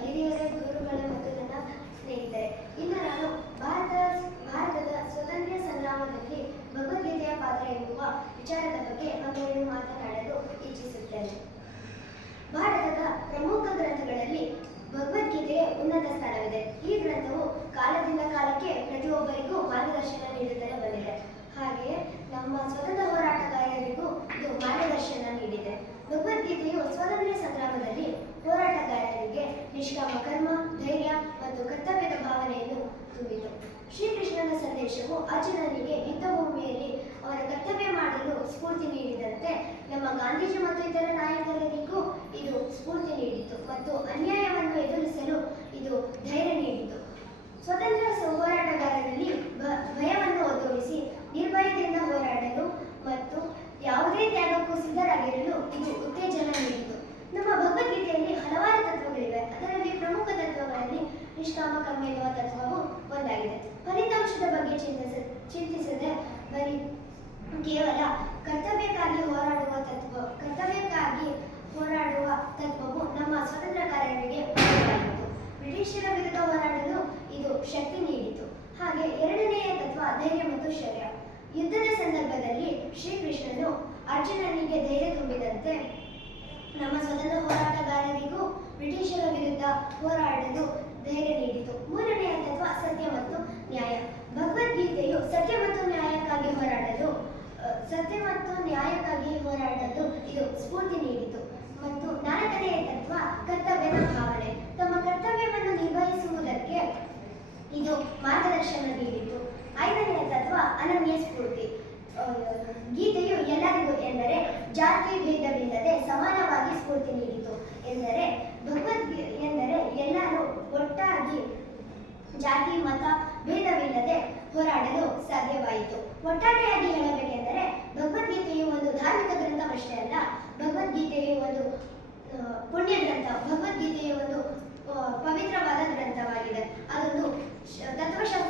ಹಿರಿಯರೇ, ಗುರುಗಳೇ ಮತ್ತು ನನ್ನ ಸ್ನೇಹಿತರೆ, ಇನ್ನು ನಾನು ಭಾರತದ ಸ್ವತಂತ್ರ ಸಂಗ್ರಾಮದಲ್ಲಿ ಭಗವದ್ಗೀತೆಯ ಪಾತ್ರ ಎಂಬುವ ವಿಚಾರದ ಬಗ್ಗೆ ಒಂದೆರಡು ಮಾತನಾಡಲು ಇಚ್ಛಿಸುತ್ತೇನೆ. ಭಾರತದ ಪ್ರಮುಖ ಗ್ರಂಥಗಳಲ್ಲಿ ಭಗವದ್ಗೀತೆಗೆ ಉನ್ನತ ಸ್ಥಾನವಿದೆ. ಈ ಗ್ರಂಥವು ಕಾಲದಿಂದ ಕಾಲಕ್ಕೆ ಪ್ರತಿಯೊಬ್ಬರಿಗೂ ಮಾರ್ಗದರ್ಶನ ನೀಡುತ್ತಲೇ ಬಂದಿದೆ. ಹಾಗೆಯೇ ನಮ್ಮ ಸ್ವತಂತ್ರ ಹೋರಾಟಗಾರರಿಗೂ ಇದು ಮಾರ್ಗದರ್ಶನ ನೀಡಿದೆ. ಭಗವದ್ಗೀತೆಯು ಸ್ವಾತಂತ್ರ್ಯ ಸಂಗ್ರಾಮದಲ್ಲಿ ಹೋರಾಟಗಾರರಿಗೆ ನಿಷ್ಕಾಮ ಕರ್ಮ, ಧೈರ್ಯ ಮತ್ತು ಕರ್ತವ್ಯದ ಭಾವನೆಯನ್ನು ತುಂಬಿತು. ಶ್ರೀಕೃಷ್ಣನ ಸಂದೇಶವು ಅರ್ಜುನನಿಗೆ ಯುದ್ಧಭೂಮಿಯಲ್ಲಿ ಅವರ ಕರ್ತವ್ಯ ಮಾಡಲು ಸ್ಫೂರ್ತಿ ನೀಡಿದಂತೆ ನಮ್ಮ ಗಾಂಧೀಜಿ ಮತ್ತು ಇತರ ನಾಯಕರಿಗೂ ಇದು ಸ್ಫೂರ್ತಿ ನೀಡಿತು ಮತ್ತು ಅನ್ಯಾಯವನ್ನು ಎದುರಿಸಲು ಇದು ಧೈರ್ಯ ನೀಡಿತು. ಸ್ವತಂತ್ರ ಹೋರಾಟಗಾರರಲ್ಲಿ ಭಯವನ್ನು ಒತ್ತುವರಿಸಿ ನಿರ್ಭಯದಿಂದ ಹೋರಾಡಲು ಮತ್ತು ಯಾವುದೇ ತ್ಯಾಗಕ್ಕೂ ಸಿದ್ಧರಾಗಿರಲು ಇದು ಉತ್ತೇಜನ ನೀಡಿತು. ನಮ್ಮ ಭಗವದ್ಗೀತೆಯಲ್ಲಿ ಹಲವಾರು ತತ್ವಗಳಿವೆ. ಅದರಲ್ಲಿ ಪ್ರಮುಖ ತತ್ವಗಳಲ್ಲಿ ನಿಷ್ಕಾಮ ಕರ್ಮ ಎನ್ನುವ ತತ್ವವು ಒಂದಾಗಿದೆ. ಫಲಿತಾಂಶದ ಬಗ್ಗೆ ಚಿಂತಿಸದೆ ಬರೀ ಕೇವಲ ಕರ್ತವ್ಯಕ್ಕಾಗಿ ಹೋರಾಡುವ ತತ್ವವು ನಮ್ಮ ಸ್ವತಂತ್ರಕಾರರಿಗೆ ಬೇಕಾಗಿತ್ತು. ಬ್ರಿಟಿಷರ ವಿರುದ್ಧ ಹೋರಾಡಲು ಇದು ಶಕ್ತಿ ನೀಡಿತು. ಹಾಗೆ ಎರಡನೆಯ ತತ್ವ ಧೈರ್ಯ ಮತ್ತು ಶೌರ್ಯ. ಯುದ್ಧದ ಸಂದರ್ಭದಲ್ಲಿ ಶ್ರೀಕೃಷ್ಣನು ಅರ್ಜುನನಿಗೆ ಧೈರ್ಯ ತುಂಬಿದಂತೆ ನಮ್ಮ ಸ್ವತಂತ್ರ ಹೋರಾಟಗಾರರಿಗೂ ಬ್ರಿಟಿಷರ ವಿರುದ್ಧ ಹೋರಾಡಲು ಧೈರ್ಯ ನೀಡಿತು. ಮೂರನೆಯ ತತ್ವ ಸತ್ಯ ಮತ್ತು ನ್ಯಾಯ. ಭಗವದ್ಗೀತೆಯು ಸತ್ಯ ಮತ್ತು ನ್ಯಾಯಕ್ಕಾಗಿ ಹೋರಾಡಲು ಇದು ಸ್ಫೂರ್ತಿ ನೀಡಿತು. ಮತ್ತು ನಾಲ್ಕನೆಯ ತತ್ವ ಕರ್ತವ್ಯದ ಭಾವನೆ. ತಮ್ಮ ಕರ್ತವ್ಯವನ್ನು ನಿರ್ವಹಿಸುವುದಕ್ಕೆ ಇದು ಮಾರ್ಗದರ್ಶನ ನೀಡಿತು. ಐದನೆಯ ತತ್ವ ಅನನ್ಯ ಸ್ಫೂರ್ತಿ. ಗೀತೆಯು ಎಲ್ಲರಿಗೂ ಎಂದರೆ ಜಾತಿ ಭೇದವಿಲ್ಲದೆ ಸಮಾನವಾಗಿ ಸ್ಫೂರ್ತಿ ನೀಡಿತು. ಎಂದರೆ ಎಂದರೆ ಎಲ್ಲರೂ ಒಟ್ಟಾಗಿ ಜಾತಿ ಮತ ಭೇದವಿಲ್ಲದೆ ಹೋರಾಡಲು ಸಾಧ್ಯವಾಯಿತು. ಒಟ್ಟಾರೆಯಾಗಿ ಹೇಳಬೇಕೆಂದರೆ ಭಗವದ್ಗೀತೆಯು ಒಂದು ಧಾರ್ಮಿಕ ಗ್ರಂಥವಷ್ಟೇ ಅಲ್ಲ, ಭಗವದ್ಗೀತೆಯು ಒಂದು ಪುಣ್ಯ ಗ್ರಂಥ. ಭಗವದ್ಗೀತೆಯು ಒಂದು ಪವಿತ್ರವಾದ ಗ್ರಂಥವಾಗಿದೆ. ಅದೊಂದು ತತ್ವಶಾಸ್ತ್ರ